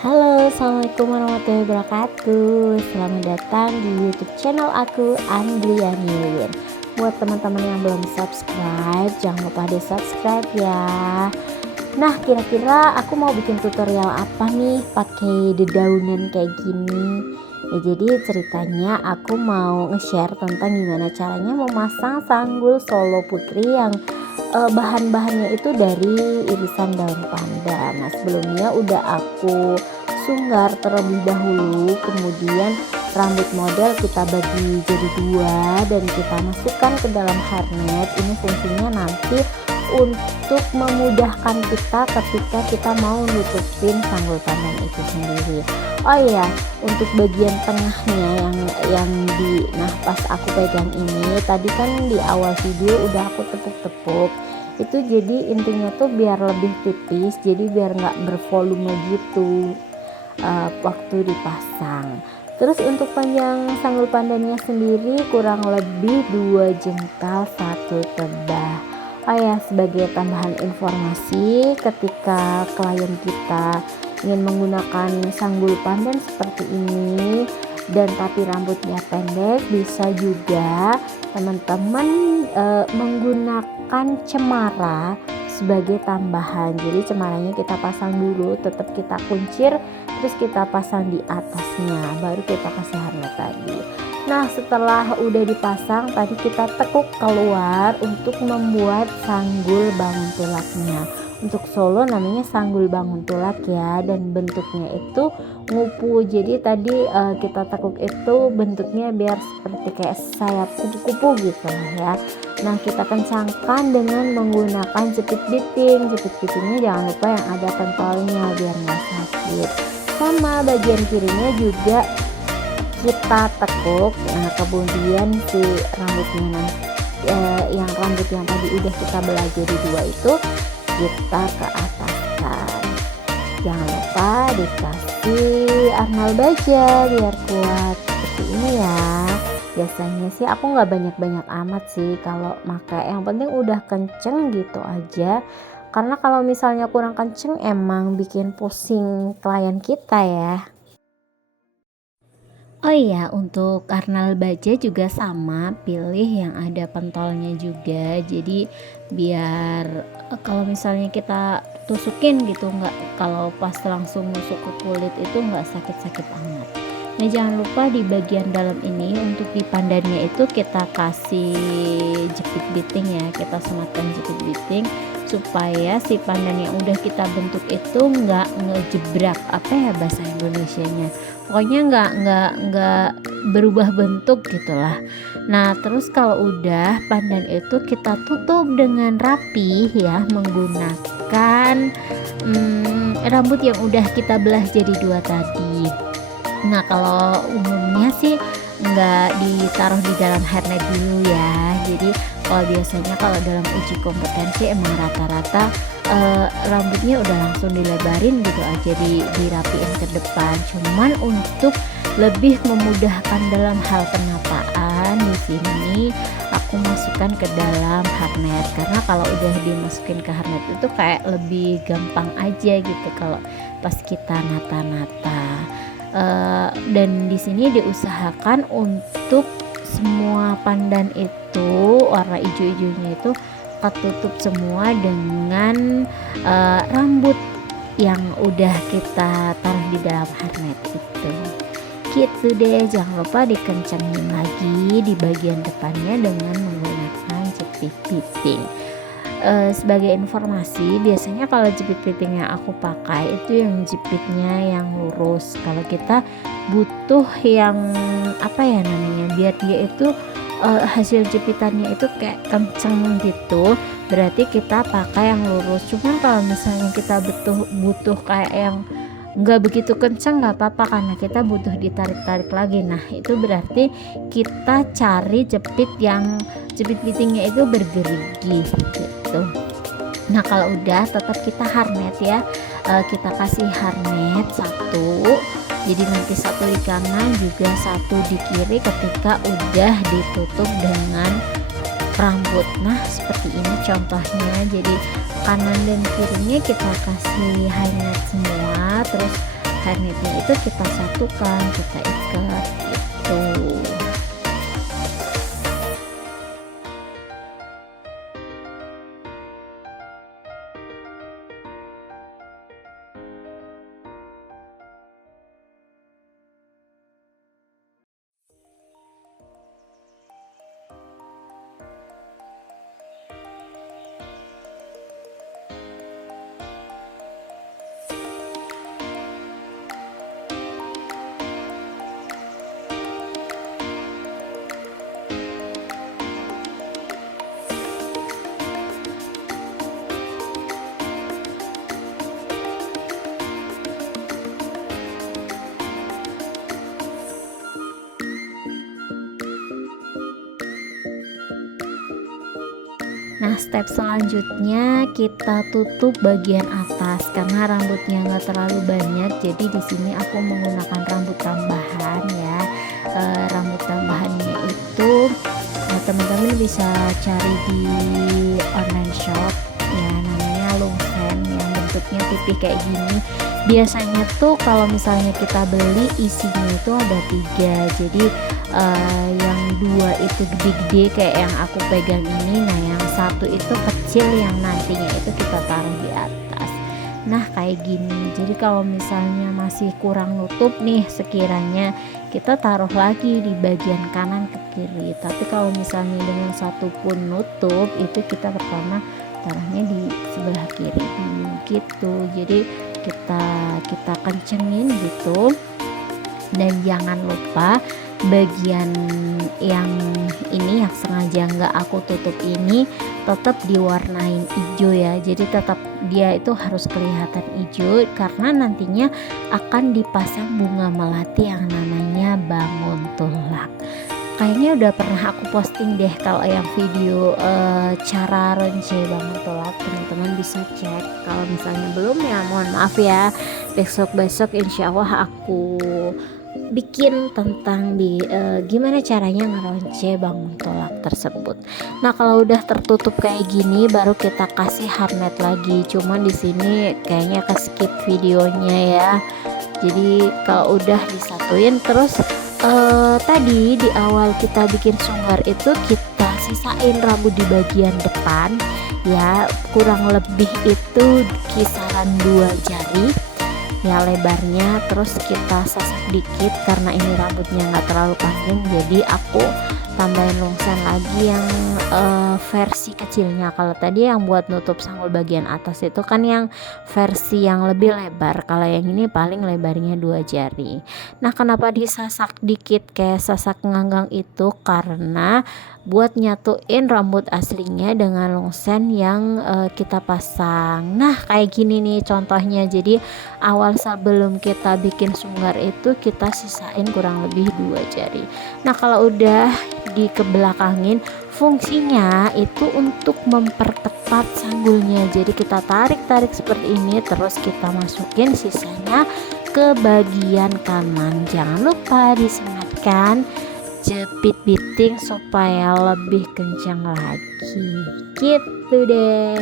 Halo, assalamualaikum warahmatullahi wabarakatuh. Selamat datang di YouTube channel aku, Andriani Yuyun. Buat teman-teman yang belum subscribe, jangan lupa di subscribe ya. Nah, kira-kira aku mau bikin tutorial apa nih pakai dedaunan kayak gini? Ya, jadi ceritanya aku mau nge-share tentang gimana caranya memasang sanggul solo putri yang bahan-bahannya itu dari irisan daun pandan. Nah, sebelumnya udah aku sunggar terlebih dahulu, kemudian rambut model kita bagi jadi dua dan kita masukkan ke dalam hairnet. Ini fungsinya nanti untuk memudahkan kita ketika kita mau nutupin sanggul pandan itu sendiri. Oh iya, untuk bagian tengahnya yang nah pas aku pegang ini tadi kan di awal video udah aku tepuk-tepuk itu, jadi intinya tuh biar lebih tipis, jadi biar nggak bervolume gitu waktu dipasang. Terus untuk panjang sanggul pandannya sendiri kurang lebih 2 jengkal 1 tebah. Oh ya, sebagai tambahan informasi, ketika klien kita ingin menggunakan sanggul pandan seperti ini dan tapi rambutnya pendek, bisa juga teman-teman menggunakan cemara sebagai tambahan. Jadi cemaranya kita pasang dulu, tetap kita kuncir, terus kita pasang di atasnya, baru kita kasih harness tadi. Nah, setelah udah dipasang tadi kita tekuk keluar untuk membuat sanggul bangun tulaknya. Untuk solo namanya sanggul bangun tulak ya, dan bentuknya itu ngupu. Jadi tadi kita tekuk itu bentuknya biar seperti kayak sayap kupu-kupu gitu ya. Nah, kita kencangkan dengan menggunakan jepit biting. Jepit bitingnya jangan lupa yang ada pentolnya biar nggak sakit. Sama bagian kirinya juga kita tekuk. Nah, kemudian si rambutnya yang rambut yang tadi udah kita belah jadi dua itu kita ke ataskan. Jangan lupa dikasih arnal baja biar kuat seperti ini ya. Biasanya sih aku nggak banyak-banyak amat sih kalau pakai, yang penting udah kenceng gitu aja, karena kalau misalnya kurang kenceng emang bikin pusing klien kita ya. Oh iya, untuk karnal baja juga sama, pilih yang ada pentolnya juga. Jadi biar kalau misalnya kita tusukin gitu, nggak, kalau pas langsung nusuk ke kulit itu nggak sakit-sakit amat. Nah, jangan lupa di bagian dalam ini untuk di pandannya itu kita kasih jepit biting ya, kita sematkan jepit biting supaya si pandan yang udah kita bentuk itu nggak ngejebrak, apa ya bahasa Indonesianya, pokoknya nggak berubah bentuk gitulah. Nah, terus kalau udah pandan itu kita tutup dengan rapi ya, menggunakan rambut yang udah kita belah jadi dua tadi. Nah, kalau umumnya sih nggak ditaruh di dalam hairnet dulu ya. Jadi kalau biasanya kalau dalam uji kompetensi emang rata-rata rambutnya udah langsung dilebarin gitu aja, dirapiin ke depan. Cuman untuk lebih memudahkan dalam hal penataan, di sini aku masukkan ke dalam harness, karena kalau udah dimasukin ke harness itu kayak lebih gampang aja gitu kalau pas kita nata-nata. Dan di sini diusahakan untuk semua pandan itu warna hijau-hijaunya itu ketutup semua dengan rambut yang udah kita taruh di dalam harness itu. Gitu deh, jangan lupa dikencengin lagi di bagian depannya dengan menggunakan jepit biting. Sebagai informasi, biasanya kalau jepit biting yang aku pakai itu yang jepitnya yang lurus. Kalau kita butuh yang apa ya namanya, biar dia itu hasil jepitannya itu kayak kenceng gitu, berarti kita pakai yang lurus. Cuman kalau misalnya kita butuh kayak yang nggak begitu kenceng, nggak apa-apa karena kita butuh ditarik-tarik lagi. Nah, itu berarti kita cari jepit bitingnya itu bergerigi gitu. Nah, kalau udah tetap kita harness ya, kita kasih harness satu, jadi nanti satu di kanan juga satu di kiri ketika udah ditutup dengan rambut. Nah, seperti ini contohnya. Jadi kanan dan kirinya kita kasih highlight semua, terus hairnetnya itu kita satukan, kita ikat gitu. Nah, step selanjutnya kita tutup bagian atas karena rambutnya nggak terlalu banyak. Jadi di sini aku menggunakan rambut tambahan ya. Rambut tambahannya itu teman-teman bisa cari di online shop ya, namanya Lungsen, yang bentuknya pipih kayak gini. Biasanya tuh kalau misalnya kita beli isinya itu ada 3, jadi yang 2 itu gede-gede kayak yang aku pegang ini, nah yang 1 itu kecil yang nantinya itu kita taruh di atas. Nah kayak gini, jadi kalau misalnya masih kurang nutup nih, sekiranya kita taruh lagi di bagian kanan ke kiri. Tapi kalau misalnya dengan 1 pun nutup, itu kita pertama taruhnya di sebelah kiri dulu gitu. Jadi kita kencengin gitu. Dan jangan lupa bagian yang ini yang sengaja nggak aku tutup ini tetap diwarnain hijau ya, jadi tetap dia itu harus kelihatan hijau karena nantinya akan dipasang bunga melati yang namanya bangun tulak. Kayaknya udah pernah aku posting deh kalau yang video cara ronce bangun tulak, teman-teman bisa cek. Kalau misalnya belum ya mohon maaf ya, besok insya Allah aku bikin tentang gimana caranya ngeronce bangun tulak tersebut. Nah kalau udah tertutup kayak gini baru kita kasih harnet lagi, cuman di sini kayaknya ke skip videonya ya. Jadi kalau udah disatuin terus tadi di awal kita bikin sunggar itu kita sisain rambut di bagian depan ya, kurang lebih itu kisaran 2 jari ya lebarnya. Terus kita sasak dikit karena ini rambutnya nggak terlalu panjang, jadi aku tambahin longsen lagi yang versi kecilnya. Kalau tadi yang buat nutup sanggul bagian atas itu kan yang versi yang lebih lebar, kalau yang ini paling lebarnya 2 jari. Nah kenapa disasak dikit kayak sasak nganggang itu, karena buat nyatuin rambut aslinya dengan longsen yang kita pasang. Nah kayak gini nih contohnya. Jadi awal sebelum kita bikin sunggar itu kita sisain kurang lebih 2 jari. Nah kalau udah dikebelakangin, fungsinya itu untuk memperketat sanggulnya. Jadi kita tarik seperti ini, terus kita masukin sisanya ke bagian kanan. Jangan lupa disematkan jepit biting supaya lebih kencang lagi gitu deh.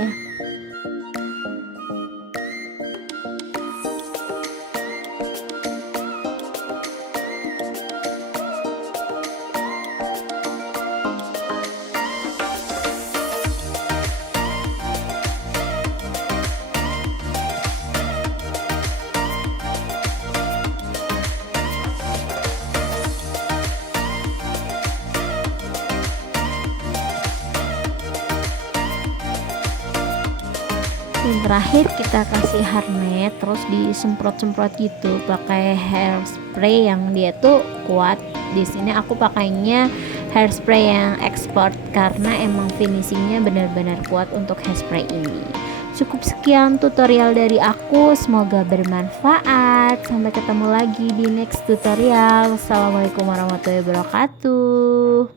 Dan terakhir kita kasih harnet, terus disemprot-semprot gitu pakai hairspray yang dia tuh kuat. Di sini aku pakainya hairspray yang export karena emang finishingnya benar-benar kuat untuk hairspray ini. Cukup sekian tutorial dari aku, semoga bermanfaat. Sampai ketemu lagi di next tutorial. Assalamualaikum warahmatullahi wabarakatuh.